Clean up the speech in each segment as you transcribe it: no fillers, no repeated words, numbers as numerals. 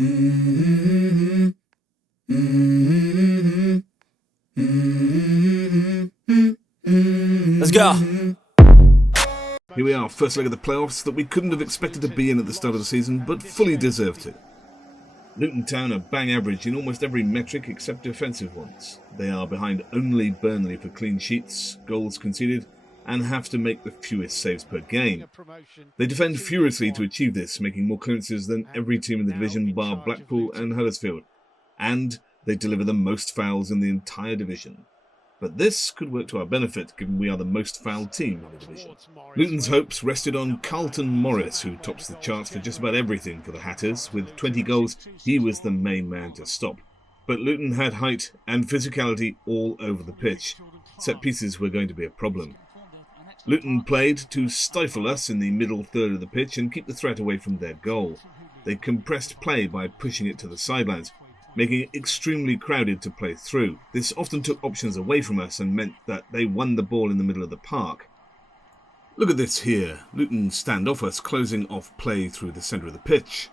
Let's go. Here we are, first leg of the playoffs that we couldn't have expected to be in at the start of the season, but fully deserved it. Luton Town are bang average in almost every metric except defensive ones. They are behind only Burnley for clean sheets, goals conceded, and have to make the fewest saves per game. They defend furiously to achieve this, making more clearances than every team in the division bar Blackpool and Huddersfield, and they deliver the most fouls in the entire division. But this could work to our benefit, given we are the most fouled team in the division. Luton's hopes rested on Carlton Morris, who tops the charts for just about everything for the Hatters. With 20 goals, he was the main man to stop. But Luton had height and physicality all over the pitch. Set pieces were going to be a problem. Luton played to stifle us in the middle third of the pitch and keep the threat away from their goal. They compressed play by pushing it to the sidelines, making it extremely crowded to play through. This often took options away from us and meant that they won the ball in the middle of the park. Look at this here. Luton stand off us, closing off play through the centre of the pitch.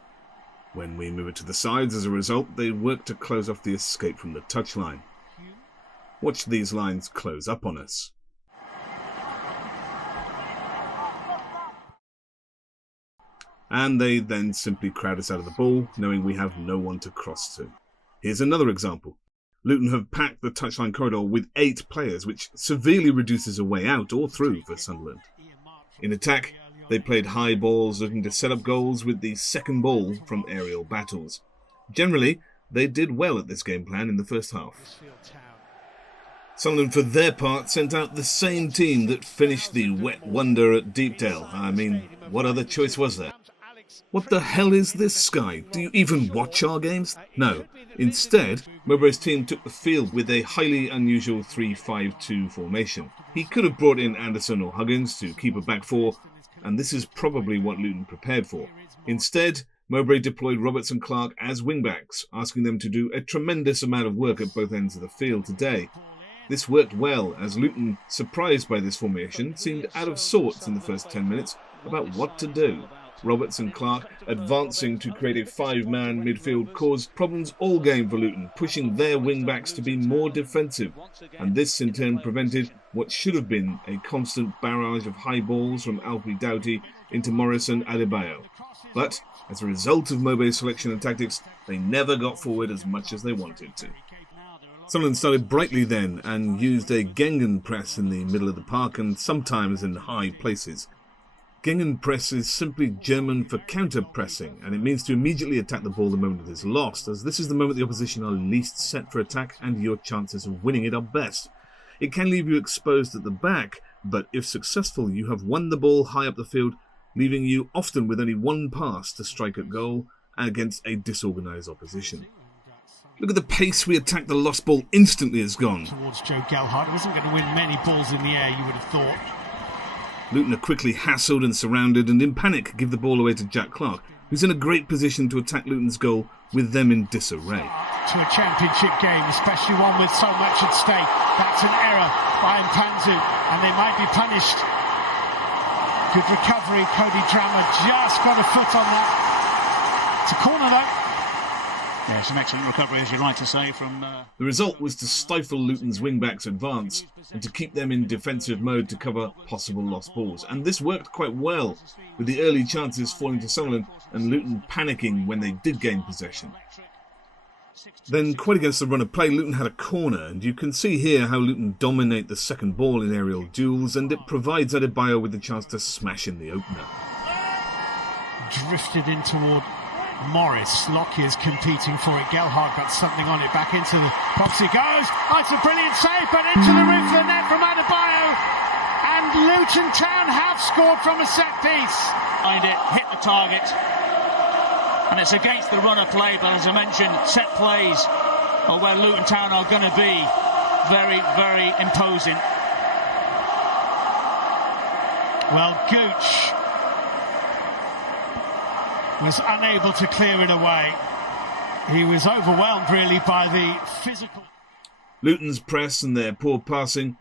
When we move it to the sides as a result, they work to close off the escape from the touchline. Watch these lines close up on us. And they then simply crowd us out of the ball, knowing we have no one to cross to. Here's another example. Luton have packed the touchline corridor with 8 players, which severely reduces a way out or through for Sunderland. In attack, they played high balls looking to set up goals with the second ball from aerial battles. Generally, they did well at this game plan in the first half. Sunderland, for their part, sent out the same team that finished the wet wonder at Deepdale. I mean, what other choice was there? What the hell is this, Sky? Do you even watch our games? No. Instead, Mowbray's team took the field with a highly unusual 3-5-2 formation. He could have brought in Anderson or Huggins to keep a back four, and this is probably what Luton prepared for. Instead, Mowbray deployed Roberts and Clark as wingbacks, asking them to do a tremendous amount of work at both ends of the field today. This worked well, as Luton, surprised by this formation, seemed out of sorts in the first 10 minutes about what to do. Roberts and Clark advancing to create a 5-man midfield caused problems all game for Luton, pushing their wing-backs to be more defensive, and this in turn prevented what should have been a constant barrage of high balls from Alfie Doughty into Morris and Adebeyo. But, as a result of Mowbray's selection and tactics, they never got forward as much as they wanted to. Sunderland started brightly then and used a Gegenpress in the middle of the park and sometimes in high places. Gegenpress is simply German for counter-pressing, and it means to immediately attack the ball the moment it is lost, as this is the moment the opposition are least set for attack and your chances of winning it are best. It can leave you exposed at the back, but if successful, you have won the ball high up the field, leaving you often with only one pass to strike at goal against a disorganised opposition. Look at the pace we attack. The lost ball instantly is gone. Towards Joe Gelhardt, who isn't going to win many balls in the air, you would have thought. Luton are quickly hassled and surrounded and in panic give the ball away to Jack Clark, who's in a great position to attack Luton's goal with them in disarray. To a championship game, especially one with so much at stake. That's an error by Mpanzu, and they might be punished. Good recovery, Cody Drammer just got a foot on that. It's a corner though. Yeah, it's an excellent recovery, as you like to say, from... The result was to stifle Luton's wing-backs' advance and to keep them in defensive mode to cover possible lost balls. And this worked quite well, with the early chances falling to Sunderland and Luton panicking when they did gain possession. Then, quite against the run of play, Luton had a corner, and you can see here how Luton dominate the second ball in aerial duels, and it provides Adebayo with the chance to smash in the opener. Drifted in toward Morris. Lockyer's competing for it. Gelhardt got something on it. Back into the box it goes. Oh, it's a brilliant save, but into the roof of the net from Adebayo. And Luton Town have scored from a set piece. Find it, hit the target. And it's against the run of play, but as I mentioned, set plays are where Luton Town are going to be very, very imposing. Well, Gooch was unable to clear it away. He was overwhelmed really by the physical... Luton's press and their poor passing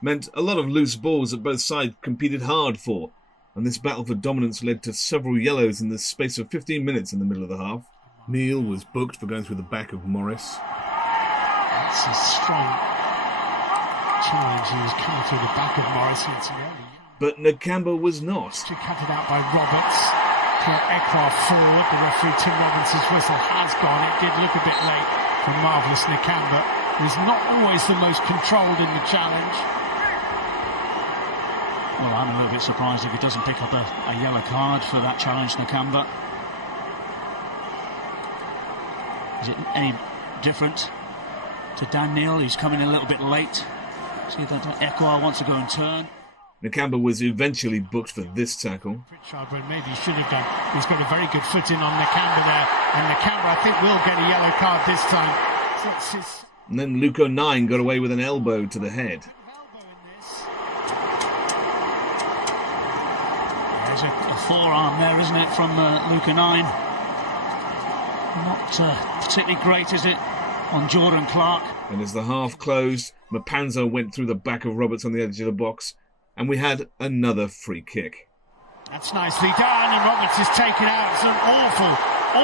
meant a lot of loose balls that both sides competed hard for, and this battle for dominance led to several yellows in the space of 15 minutes in the middle of the half. Neil was booked for going through the back of Morris. That's a strong challenge. He was coming through the back of Morris. But Nakamba was not. Cut it out by Roberts. For Ekwah forward. The referee Tim Robinson's whistle has gone. It did look a bit late for marvellous Nakamba, who's not always the most controlled in the challenge. Well, I'm a little bit surprised if he doesn't pick up a yellow card for that challenge, Nakamba. Is it any different to Dan Neil? He's coming a little bit late. See that Ekwah wants to go and turn. Nakamba was eventually booked for this tackle. Pritchard, maybe he should have done. He's got a very good footing on Nakamba there, and Nakamba, I think, will get a yellow card this time. And then Luco 9 got away with an elbow to the head. There's a forearm there, isn't it, from Luco 9? Not particularly great, is it, on Jordan Clark? And as the half closed, Mapanza went through the back of Roberts on the edge of the box, and we had another free kick. That's nicely done, and Roberts is taken out. It's an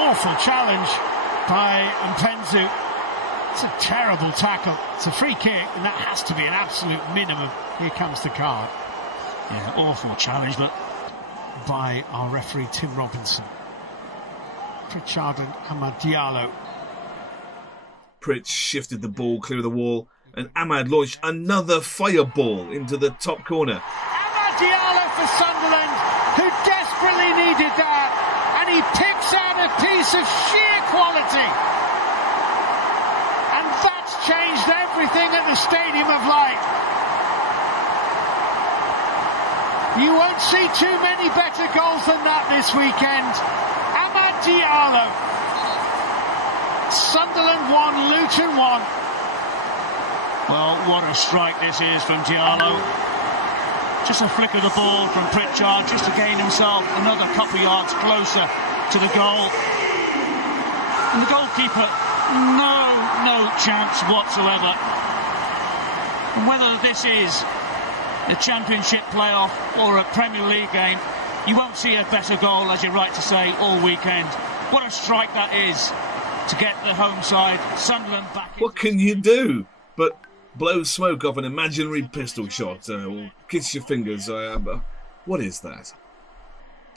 awful challenge by Mpenzu. It's a terrible tackle. It's a free kick, and that has to be an absolute minimum. Here comes the card. Yeah, awful challenge, but by our referee Tim Robinson. Pritchard and Amad Diallo. Pritch shifted the ball clear of the wall, and Amad launched another fireball into the top corner. Amad Diallo for Sunderland, who desperately needed that, and he picks out a piece of sheer quality. And that's changed everything at the Stadium of Light. You won't see too many better goals than that this weekend. Amad Diallo. Sunderland 1, Luton 1. Well, what a strike this is from Diallo. Just a flick of the ball from Pritchard, just to gain himself another couple yards closer to the goal. And the goalkeeper, no chance whatsoever. And whether this is a Championship playoff or a Premier League game, you won't see a better goal, as you're right to say, all weekend. What a strike that is to get the home side, Sunderland, back. What can you do but blow smoke off an imaginary pistol shot or kiss your fingers? What is that?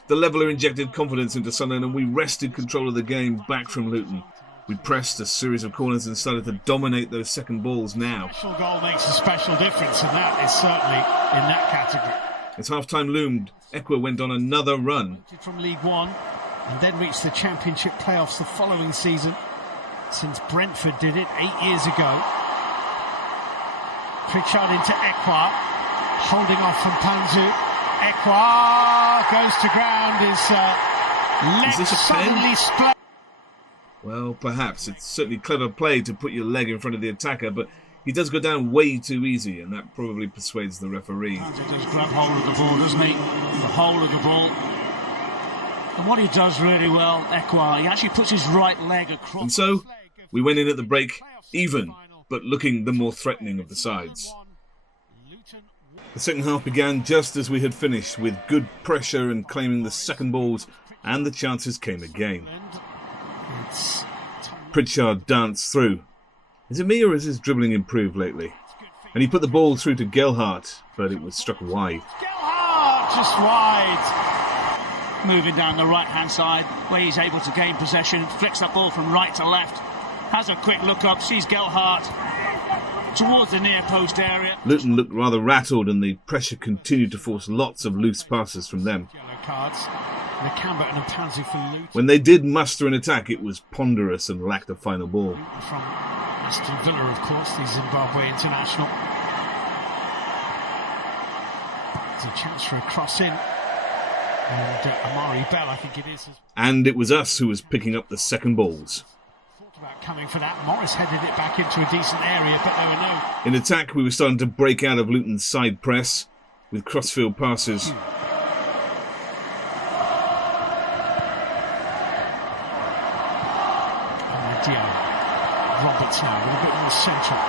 The leveller injected confidence into Sunderland, and we wrested control of the game back from Luton. We pressed a series of corners and started to dominate those second balls now. A special goal makes a special difference, and that is certainly in that category. As half-time loomed, Ekwah went on another run. From League One, and then reached the Championship playoffs the following season, since Brentford did it 8 years ago. Pritchard into Ekwah, holding off from Panzu. Ekwah goes to ground, his leg suddenly split. Well, perhaps. It's certainly clever play to put your leg in front of the attacker, but he does go down way too easy, and that probably persuades the referee. Panzu does grab hold of the ball, doesn't he? The whole of the ball. And what he does really well, Ekwah, he actually puts his right leg across. And so, we went in at the break, even, but looking the more threatening of the sides. The second half began just as we had finished, with good pressure and claiming the second balls, and the chances came again. Pritchard danced through. Is it me or has his dribbling improved lately? And he put the ball through to Gelhardt, but it was struck wide. Gelhardt just wide. Moving down the right-hand side, where he's able to gain possession, flicks that ball from right to left, has a quick look up, sees Gelhardt towards the near post area. Luton looked rather rattled, and the pressure continued to force lots of loose passes from them. Nakamba and Mpanzu for Luton. When they did muster an attack, it was ponderous and lacked a final ball. From Aston Villa, of course, the Zimbabwe international. There's a chance for a cross in. And Amari Bell, I think it is. And it was us who was picking up the second balls. Thought about coming for that. Morris headed it back into a decent area, but there were no. In attack, we were starting to break out of Luton's side press with crossfield passes. Diallo. Roberts now, a little bit more central,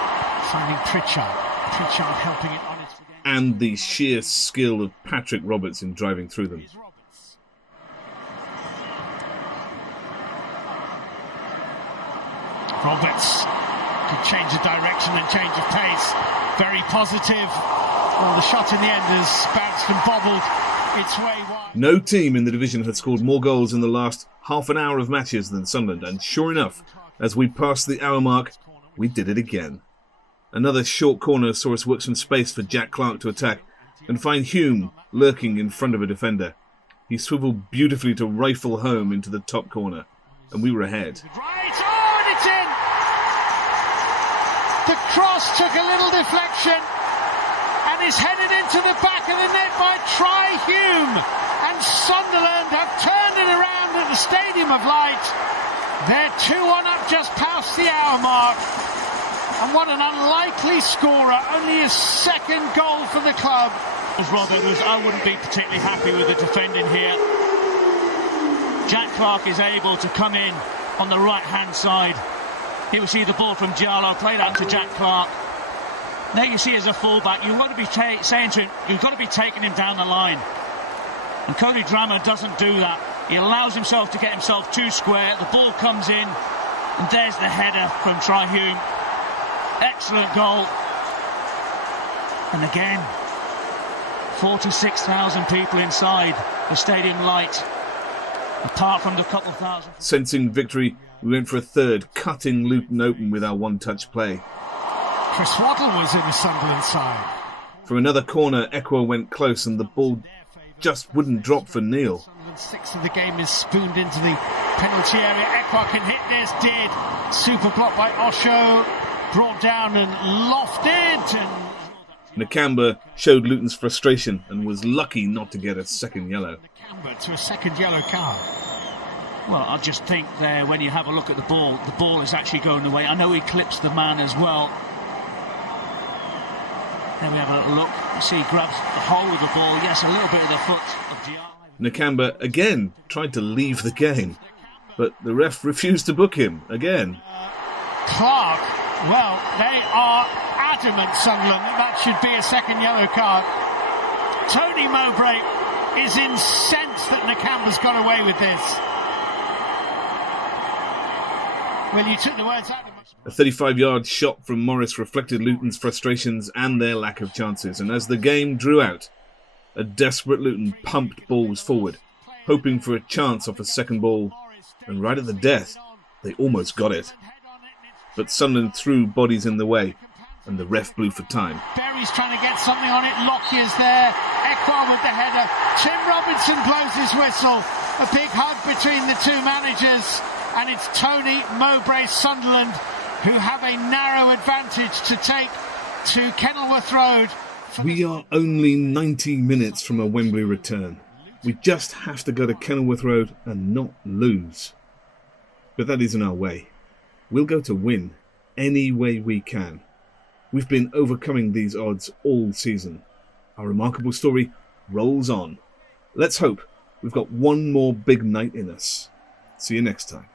finding Pritchard. Pritchard helping it on its way. And the sheer skill of Patrick Roberts in driving through them. Roberts could change the direction and change of pace. Very positive. Well, the shot in the end has bounced and bobbled its way wide. No team in the division had scored more goals in the last half an hour of matches than Sunderland, and sure enough, as we passed the hour mark, we did it again. Another short corner saw us work some space for Jack Clark to attack and find Hume lurking in front of a defender. He swiveled beautifully to rifle home into the top corner, and we were ahead. Right, oh, and it's in! The cross took a little deflection and is headed into the back of the net by Trai Hume, and Sunderland have turned it around at the Stadium of Light. They're 2-1 up just past the hour mark. And what an unlikely scorer, only his second goal for the club. I wouldn't be particularly happy with the defending here. Jack Clark is able to come in on the right-hand side. Here we see the ball from Diallo, played out to Jack Clark. Now you see as a fullback, you've got to be saying to him, you've got to be taking him down the line. And Cody Drammer doesn't do that. He allows himself to get himself too square. The ball comes in, and there's the header from Trai Hume. Excellent goal. And again, 46,000 people inside the Stadium Light, apart from the couple thousand. Sensing victory, we went for a third, cutting Luton open with our one-touch play. Chris Waddle was in the Sunderland side. From another corner, Ekwah went close and the ball just wouldn't drop for Neil. Sunderland's sixth of the game is spooned into the penalty area. Ekwah can hit this, did. Super block by Osho, brought down and lofted. And Nakamba showed Luton's frustration and was lucky not to get a second yellow. Nakamba to a second yellow card. Well, I just think there, when you have a look at the ball is actually going away. I know he clips the man as well. There we have a little look. You see he grabs the hold of the ball. Yes, a little bit of the foot of Diallo. Nakamba again tried to leave the game, but the ref refused to book him again. Clark, well, they are adamant, Sunderland, that should be a second yellow card. Tony Mowbray is incensed that Nakamba's got away with this. Well, you took the words out of him. A 35-yard shot from Morris reflected Luton's frustrations and their lack of chances, and as the game drew out, a desperate Luton pumped balls forward, hoping for a chance off a second ball, and right at the death, they almost got it. But Sunderland threw bodies in the way, and the ref blew for time. Berry's trying to get something on it, Lockyer's there, Ekwah with the header, Tim Robinson blows his whistle, a big hug between the two managers, and it's Tony Mowbray Sunderland who have a narrow advantage to take to Kenilworth Road. We are only 90 minutes from a Wembley return. We just have to go to Kenilworth Road and not lose. But that isn't our way. We'll go to win any way we can. We've been overcoming these odds all season. Our remarkable story rolls on. Let's hope we've got one more big night in us. See you next time.